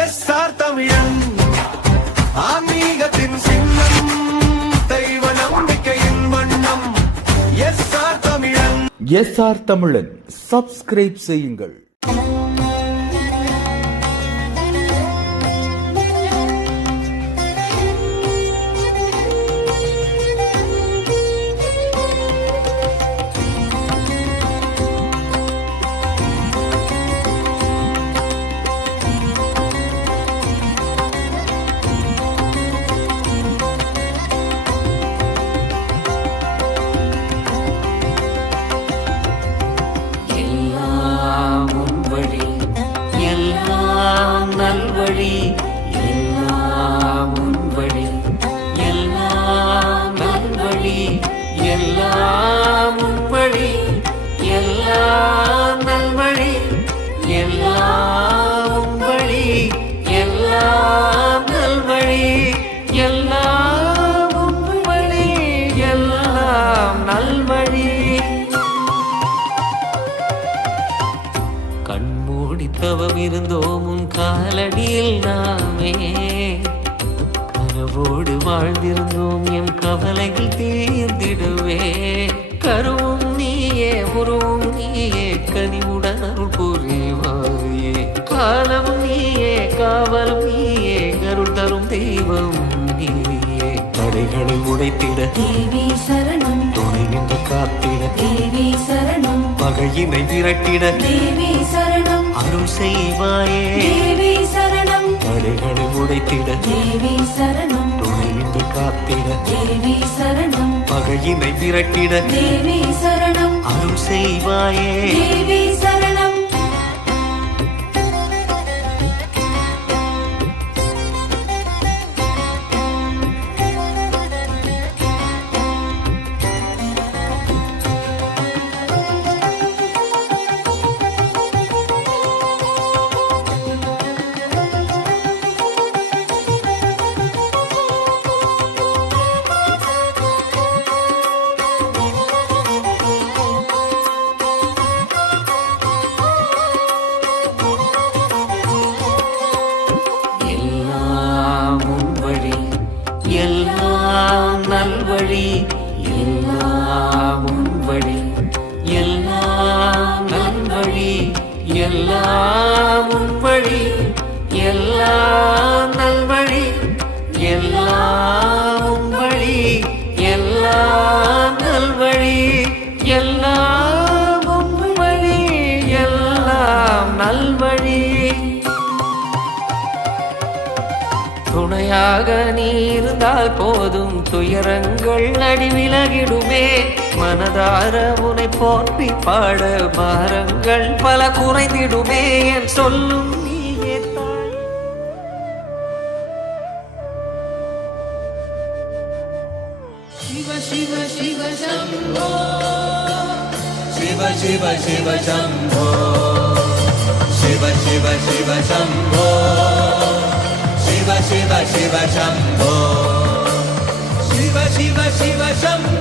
SR தமிழன் ஆன்மீகத்தின் சின்னம், தெய்வ நம்பிக்கையின் வண்ணம். எஸ்ஆர் தமிழன். எஸ்ஆர் தமிழன் சப்ஸ்கிரைப் செய்யுங்கள். நல்வழி எல்லாம் உன்வழி, எல்லாம் நல்வழி எல்லாம் உன்வழி, எல்லாம் நல்வழி எல்லாம் உன்வழி, எல்லாம் நல்வழி எல்லாம் உன்வழி, எல்லாம் நல்வழி. கண்மூடி தவம் இருந்தோம் உன் காலடியில் நாமே, கனவோடு வாழ்ந்திருந்தோம் எம் கவலைகள் தீர்ந்திடுவே. கருவும் நீயே உருவும் நீயே கனிவுடன் அருள் புரிவாயே. காலமும் நீயே காவலும் நீயே அருள் தரும் தெய்வம் நீயே. தடைகளை உடைத்திட தேவி சரணம், துணை நின்று காத்திட தேவி சரணம், பகையினை விரட்டிட தேவி சரணம், அருள் செய்வாயே. தேவி சரணம், தடைகளை உடைத்திட தேவி சரணம், துணை நின்று காத்திட தேவி சரணம், பகையினை விரட்டிட தேவி சரணம், அருள் செய்வாயே. தேவி சரணம். எல்லாம் நல்வழி எல்லாம் உன்வழி, எல்லாம் நல்வழி எல்லாம் உன்வழி, எல்லாம் நல்வழி எல்லாம் உன்வழி, எல்லாம் நல்வழி எல்லாம் உன்வழி, எல்லாம் நல்வழி. துணையாக நீ இருந்தால் போதும் துயரங்கள் அடிவிலகிடுமே. மனதார உனை போற்றி பாட பாரங்கள் பல குறைந்திடுமே. என் சொல்லும் நீயே தாய். சிவ சிவ சிவ சம்போ, சிவ சிவ சிவ சம்போ, சிவ சிவ சிவ சம்போ, சிவ சிவ சிவ சம்போ, சிவ சிவ சிவ சம்போ.